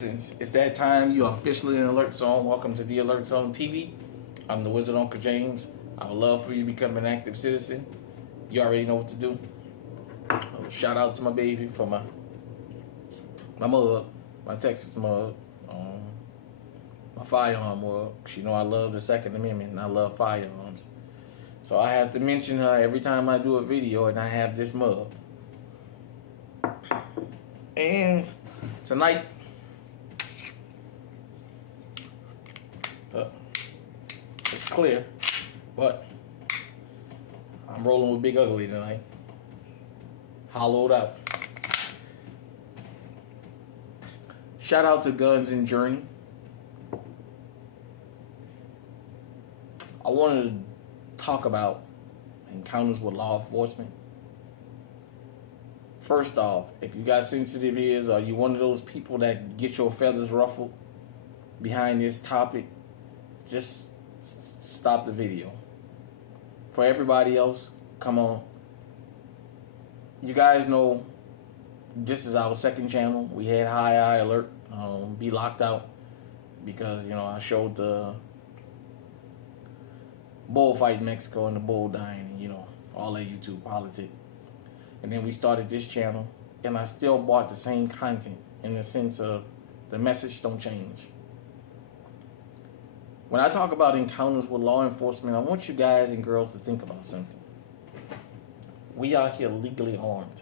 It's that time. You are officially in Alert Zone. Welcome to the Alert Zone TV. I'm the Wizard Uncle James. I would love for you to become an active citizen. You already know what to do. Shout out to my baby for my mug, my Texas mug, my firearm mug. She know I love the Second Amendment and I love firearms. So I have to mention her every time I do a video, and I have this mug. And tonight, it's clear, but I'm rolling with Big Ugly tonight. Hollowed out. Shout out to Guns and Journey. I wanted to talk about encounters with law enforcement. First off, if you got sensitive ears, or you one of those people that get your feathers ruffled behind this topic, just stop the video. For everybody else, come on. You guys know this is our second channel. We had high alert be locked out because I showed the bullfight in Mexico and the bull dying, all that YouTube politics. And then we started this channel, and I still bought the same content in the sense of the message don't change. When I talk about encounters with law enforcement, I want you guys and girls to think about something. We are here legally armed.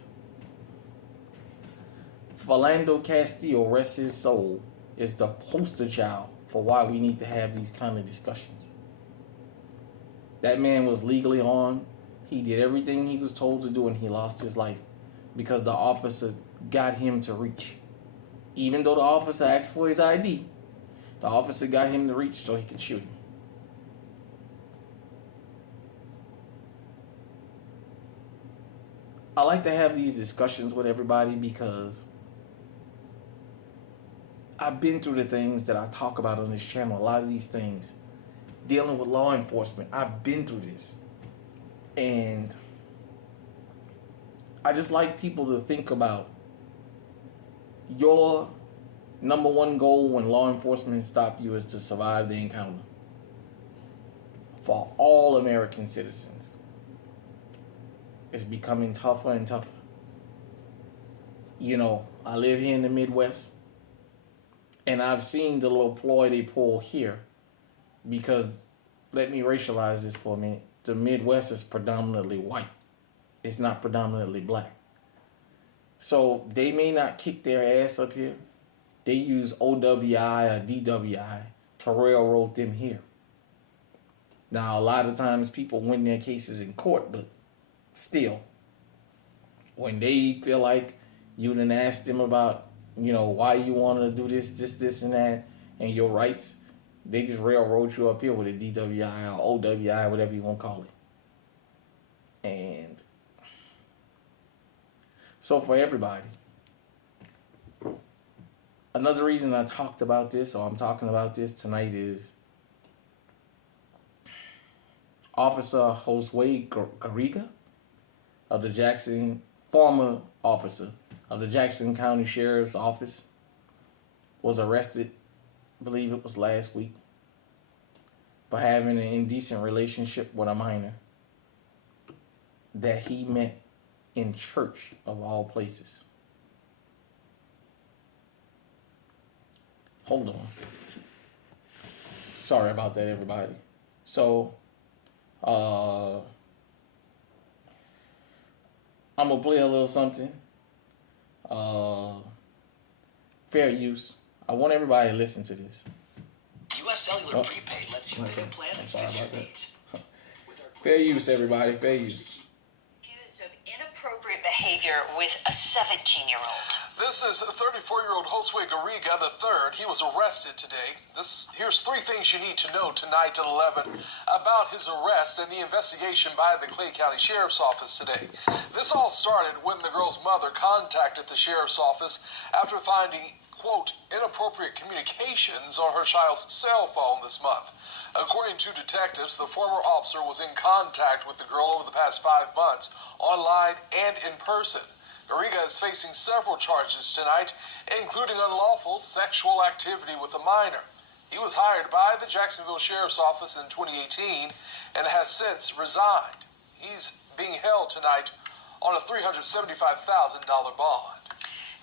Philando Castillo, rest his soul, is the poster child for why we need to have these kind of discussions. That man was legally armed. He did everything he was told to do, and he lost his life because the officer got him to reach. Even though the officer asked for his ID, the officer got him to reach so he could shoot him. I like to have these discussions with everybody because I've been through the things that I talk about on this channel. A lot of these things, dealing with law enforcement, I've been through this. And I just like people to think about your number one goal when law enforcement stop you is to survive the encounter. For all American citizens, it's becoming tougher and tougher. I live here in the Midwest, and I've seen the little ploy they pull here because, let me racialize this for a minute, the Midwest is predominantly white. It's not predominantly black. So they may not kick their ass up here. They use OWI or DWI to railroad them here. Now, a lot of times people win their cases in court, but still, when they feel like you done asked them about, why you want to do this, and that, and your rights, they just railroad you up here with a DWI or OWI, whatever you want to call it. And so for everybody, another reason I talked about this, or I'm talking about this tonight, is Officer Josue Garriga of the former officer of the Jackson County Sheriff's Office, was arrested, I believe it was last week, for having an indecent relationship with a minor that he met in church, of all places. Hold on. Sorry about that, everybody. So, I'm going to play a little something. Fair use. I want everybody to listen to this. U.S. Cellular Prepaid lets you pick a plan that fits your needs. Fair use, everybody. Fair use. Accused of inappropriate behavior with a 17-year-old. This is 34-year-old Josue Garriga III. He was arrested today. Here's three things you need to know tonight at 11 about his arrest and the investigation by the Clay County Sheriff's Office today. This all started when the girl's mother contacted the Sheriff's Office after finding, quote, inappropriate communications on her child's cell phone this month. According to detectives, the former officer was in contact with the girl over the past 5 months, online and in person. Garriga is facing several charges tonight, including unlawful sexual activity with a minor. He was hired by the Jacksonville Sheriff's Office in 2018 and has since resigned. He's being held tonight on a $375,000 bond.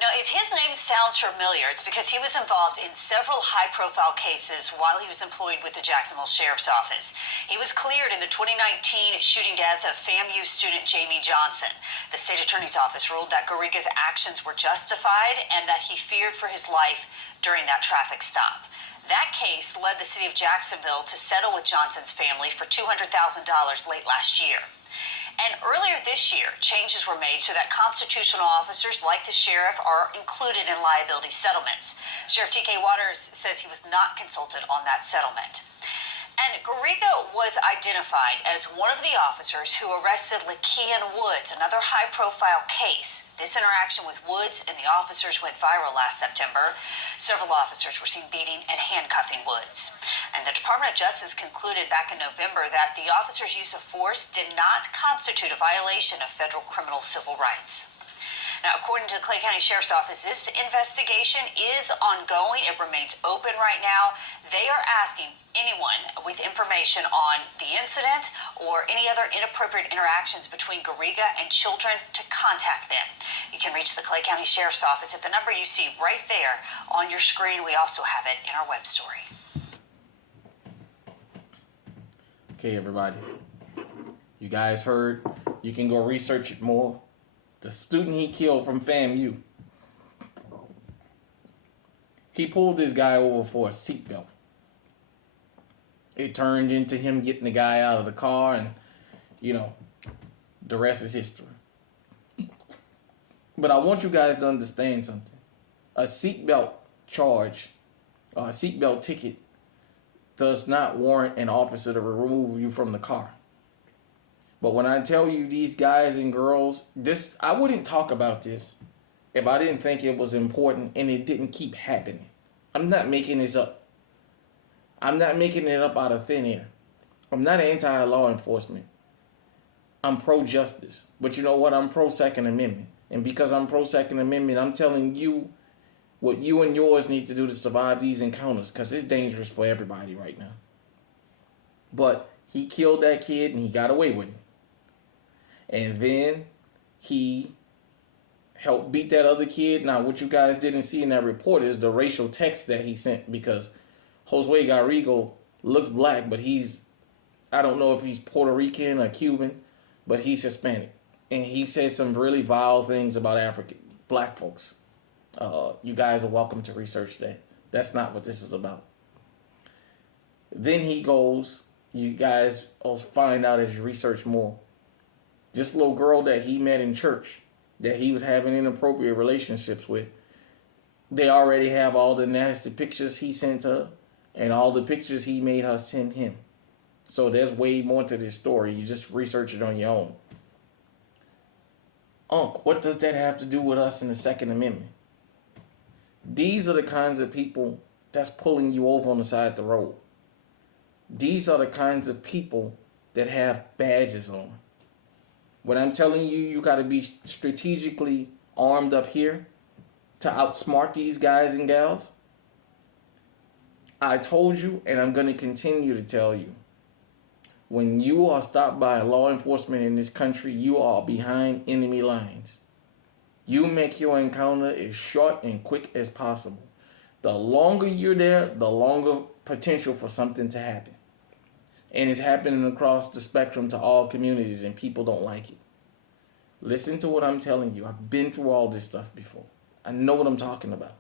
Now, if his name sounds familiar, it's because he was involved in several high-profile cases while he was employed with the Jacksonville Sheriff's Office. He was cleared in the 2019 shooting death of FAMU student Jamie Johnson. The state attorney's office ruled that Garriga's actions were justified and that he feared for his life during that traffic stop. That case led the city of Jacksonville to settle with Johnson's family for $200,000 late last year. And earlier this year, changes were made so that constitutional officers like the sheriff are included in liability settlements. Sheriff T.K. Waters says he was not consulted on that settlement. And Garriga was identified as one of the officers who arrested Lakean Woods, another high-profile case. This interaction with Woods and the officers went viral last September. Several officers were seen beating and handcuffing Woods. And the Department of Justice concluded back in November that the officers' use of force did not constitute a violation of federal criminal civil rights. Now, according to the Clay County Sheriff's Office, this investigation is ongoing. It remains open right now. They are asking anyone with information on the incident or any other inappropriate interactions between Garriga and children to contact them. You can reach the Clay County Sheriff's Office at the number you see right there on your screen. We also have it in our web story. Okay, everybody. You guys heard. You can go research it more. The student he killed from FAMU. He pulled this guy over for a seatbelt. It turned into him getting the guy out of the car, and, the rest is history. But I want you guys to understand something. A seatbelt charge, or a seatbelt ticket, does not warrant an officer to remove you from the car. But when I tell you these guys and girls, I wouldn't talk about this if I didn't think it was important and it didn't keep happening. I'm not making this up. I'm not making it up out of thin air. I'm not anti-law enforcement. I'm pro-justice. But you know what? I'm pro-Second Amendment. And because I'm pro-Second Amendment, I'm telling you what you and yours need to do to survive these encounters, because it's dangerous for everybody right now. But he killed that kid and he got away with it. And then he helped beat that other kid. Now, what you guys didn't see in that report is the racial text that he sent, because Josue Garriga looks black, but I don't know if he's Puerto Rican or Cuban, but he's Hispanic. And he said some really vile things about black folks. You guys are welcome to research that. That's not what this is about. Then he goes, you guys will find out as you research more. This little girl that he met in church, that he was having inappropriate relationships with, they already have all the nasty pictures he sent her and all the pictures he made her send him. So there's way more to this story. You just research it on your own. What does that have to do with us in the Second Amendment? These are the kinds of people that's pulling you over on the side of the road. These are the kinds of people that have badges on. When I'm telling you, you got to be strategically armed up here to outsmart these guys and gals. I told you, and I'm going to continue to tell you, when you are stopped by law enforcement in this country, you are behind enemy lines. You make your encounter as short and quick as possible. The longer you're there, the longer potential for something to happen. And it's happening across the spectrum to all communities, and people don't like it. Listen to what I'm telling you. I've been through all this stuff before. I know what I'm talking about.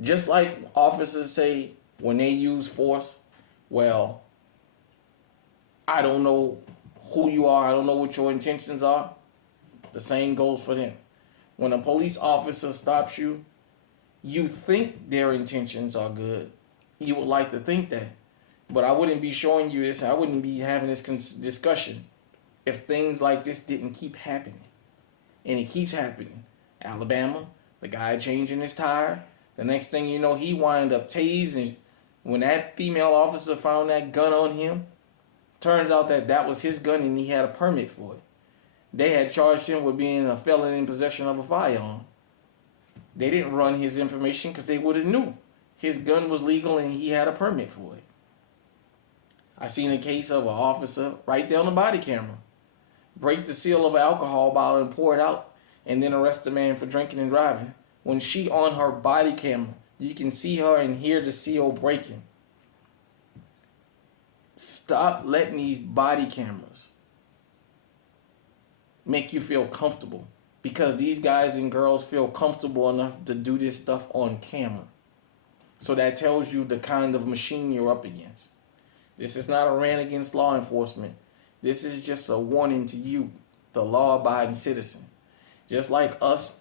Just like officers say when they use force, well, I don't know who you are. I don't know what your intentions are. The same goes for them. When a police officer stops you, you think their intentions are good. You would like to think that. But I wouldn't be showing you this. I wouldn't be having this discussion if things like this didn't keep happening. And it keeps happening. Alabama, the guy changing his tire. The next thing you know, he wind up tased. And when that female officer found that gun on him, turns out that was his gun and he had a permit for it. They had charged him with being a felon in possession of a firearm. They didn't run his information because they would have knew his gun was legal and he had a permit for it. I seen a case of an officer right there on the body camera break the seal of an alcohol bottle and pour it out, and then arrest the man for drinking and driving. When she on her body camera, you can see her and hear the seal breaking. Stop letting these body cameras make you feel comfortable, because these guys and girls feel comfortable enough to do this stuff on camera. So that tells you the kind of machine you're up against. This is not a rant against law enforcement. This is just a warning to you, the law-abiding citizen. Just like us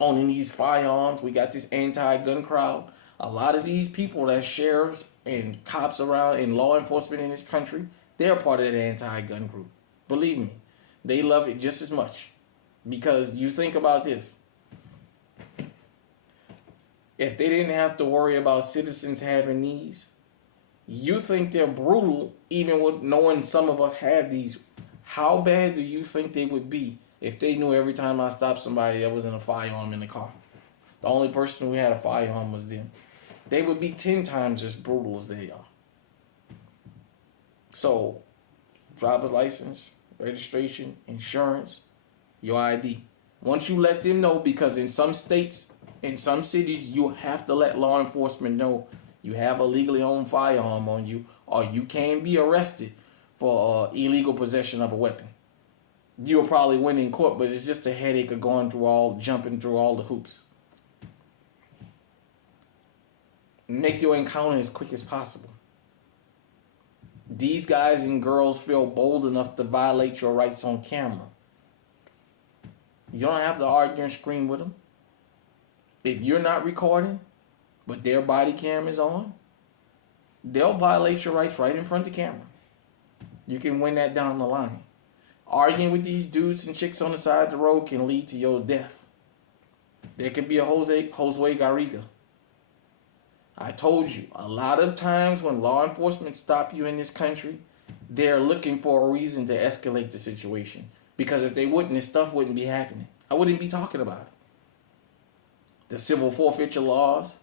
owning these firearms, we got this anti-gun crowd. A lot of these people that sheriffs and cops around and law enforcement in this country, they're part of that anti-gun group. Believe me, they love it just as much. Because you think about this. If they didn't have to worry about citizens having these, you think they're brutal even with knowing some of us have these. How bad do you think they would be if they knew every time I stopped somebody that was in a firearm in the car? The only person who had a firearm was them. They would be 10 times as brutal as they are. So, driver's license, registration, insurance, your ID. Once you let them know, because in some states, in some cities, you have to let law enforcement know you have a legally owned firearm on you, or you can be arrested for illegal possession of a weapon. You'll probably win in court, but it's just a headache of jumping through all the hoops. Make your encounter as quick as possible. These guys and girls feel bold enough to violate your rights on camera. You don't have to argue and scream with them. If you're not recording, but their body cam is on, they'll violate your rights right in front of the camera. You can win that down the line. Arguing with these dudes and chicks on the side of the road can lead to your death. There could be a Josue Garriga. I told you, a lot of times when law enforcement stop you in this country, they're looking for a reason to escalate the situation. Because if they wouldn't, this stuff wouldn't be happening. I wouldn't be talking about it. The civil forfeiture laws.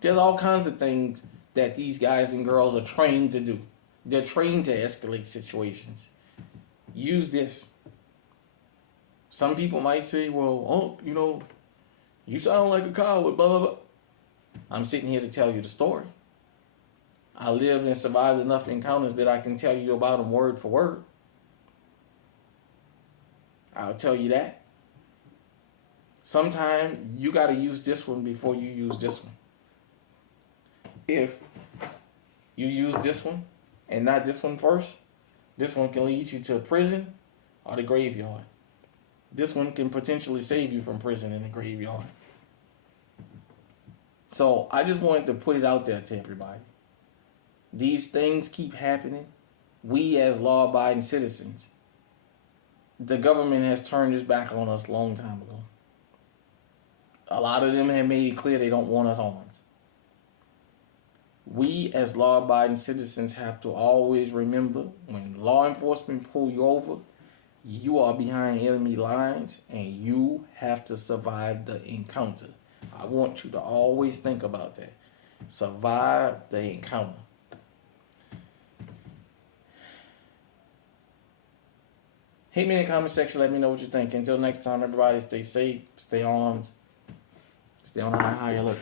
There's all kinds of things that these guys and girls are trained to do. They're trained to escalate situations. Use this. Some people might say, well, you sound like a coward, blah, blah, blah. I'm sitting here to tell you the story. I lived and survived enough encounters that I can tell you about them word for word. I'll tell you that. Sometimes you got to use this one before you use this one. If you use this one and not this one first, this one can lead you to prison or the graveyard. This one can potentially save you from prison and the graveyard. So I just wanted to put it out there to everybody. These things keep happening. We as law-abiding citizens, the government has turned its back on us a long time ago. A lot of them have made it clear they don't want us armed. We as law-abiding citizens have to always remember, when law enforcement pull you over, you are behind enemy lines and you have to survive the encounter. I want you to always think about that. Survive the encounter. Hit me in the comment section. Let me know what you think. Until next time, everybody, stay safe, stay armed, stay on high alert.